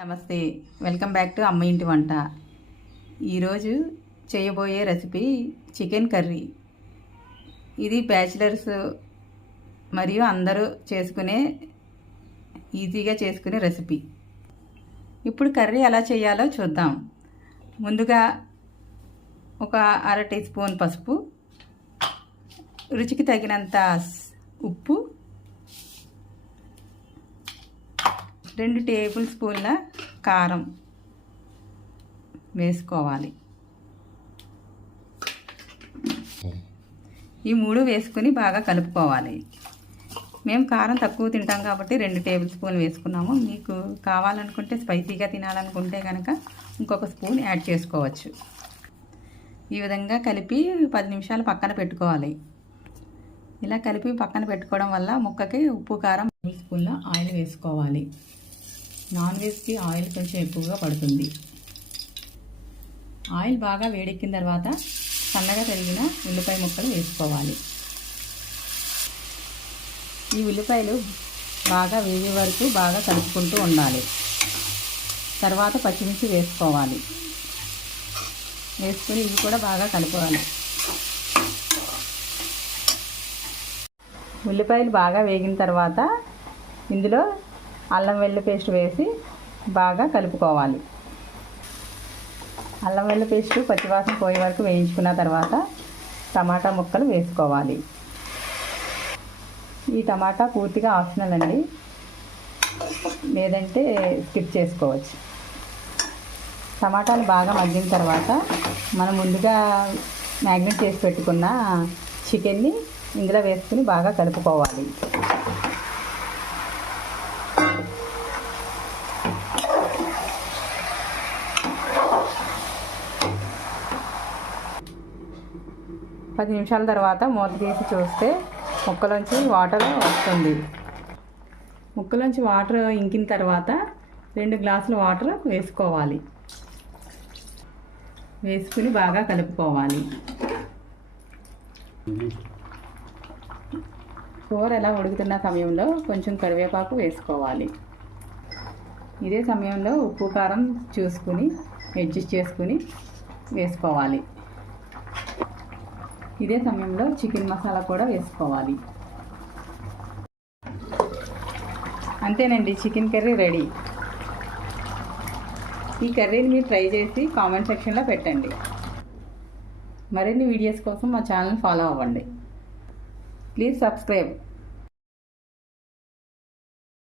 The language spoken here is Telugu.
నమస్తే. వెల్కమ్ బ్యాక్ టు అమ్మ ఇంటి వంట. ఈరోజు చేయబోయే రెసిపీ చికెన్ కర్రీ. ఇది బ్యాచిలర్స్ మరియు అందరూ చేసుకునే ఈజీగా చేసుకునే రెసిపీ. ఇప్పుడు కర్రీ ఎలా చేయాలో చూద్దాం. ముందుగా ఒక అర టీ స్పూన్ పసుపు రుచికి తగినంత ఉప్పు రెండు టేబుల్ స్పూన్ల కారం వేసుకోవాలి. ఈ మూడు వేసుకుని బాగా కలుపుకోవాలి. మేము కారం తక్కువ తింటాం కాబట్టి రెండు టేబుల్ స్పూన్లు వేసుకున్నాము. మీకు కావాలనుకుంటే స్పైసీగా తినాలనుకుంటే కనుక ఇంకొక స్పూన్ యాడ్ చేసుకోవచ్చు. ఈ విధంగా కలిపి పది నిమిషాలు పక్కన పెట్టుకోవాలి. ఇలా కలిపి పక్కన పెట్టుకోవడం వల్ల ముక్కకి ఉప్పు కారం టేబుల్ స్పూన్ల ఆయిల్ వేసుకోవాలి. నాన్ వెజ్కి ఆయిల్ కొంచెం ఎక్కువగా పడుతుంది. ఆయిల్ బాగా వేడెక్కిన తర్వాత సన్నగా తరిగిన ఉల్లిపాయ ముక్కలు వేసుకోవాలి. ఈ ఉల్లిపాయలు బాగా వేగే వరకు బాగా కలుపుకుంటూ ఉండాలి. తర్వాత పచ్చిమిర్చి వేసుకోవాలి. వేసుకొని ఇవి కూడా బాగా కలుపుకోవాలి. ఉల్లిపాయలు బాగా వేగిన తర్వాత ఇందులో అల్లం వెల్లు పేస్ట్ వేసి బాగా కలుపుకోవాలి. అల్లం వెల్లు పేస్ట్ పచ్చివాసన పోయే వరకు వేయించుకున్న తర్వాత టమాటా ముక్కలు వేసుకోవాలి. ఈ టమాటా పూర్తిగా ఆప్షనల్ అండి. లేదంటే స్కిప్ చేసుకోవచ్చు. టమాటాలు బాగా మగ్గిన తర్వాత మనం ముందుగా మ్యాగ్నెట్ చేసి పెట్టుకున్న చికెన్ని ఇందులో వేసుకుని బాగా కలుపుకోవాలి. పది నిమిషాల తర్వాత మూత తీసి చూస్తే ముక్కలోంచి వాటర్ వస్తుంది. ముక్కలోంచి వాటర్ ఇంకిన తర్వాత రెండు గ్లాసుల వాటర్ వేసుకోవాలి. వేసుకుని బాగా కలుపుకోవాలి. కూర ఎలా ఉడుకుతున్న సమయంలో కొంచెం కరివేపాకు వేసుకోవాలి. ఇదే సమయంలో ఉప్పు కారం చూసుకుని అడ్జస్ట్ చేసుకుని వేసుకోవాలి. ఇదే సమయంలో చికెన్ మసాలా కూడా వేసుకోవాలి. అంతేనండి చికెన్ కర్రీ రెడీ. ఈ కర్రీని మీరు ట్రై చేసి కామెంట్ సెక్షన్లో పెట్టండి. మరిన్ని వీడియోస్ కోసం మా ఛానల్ ఫాలో అవ్వండి. Please subscribe.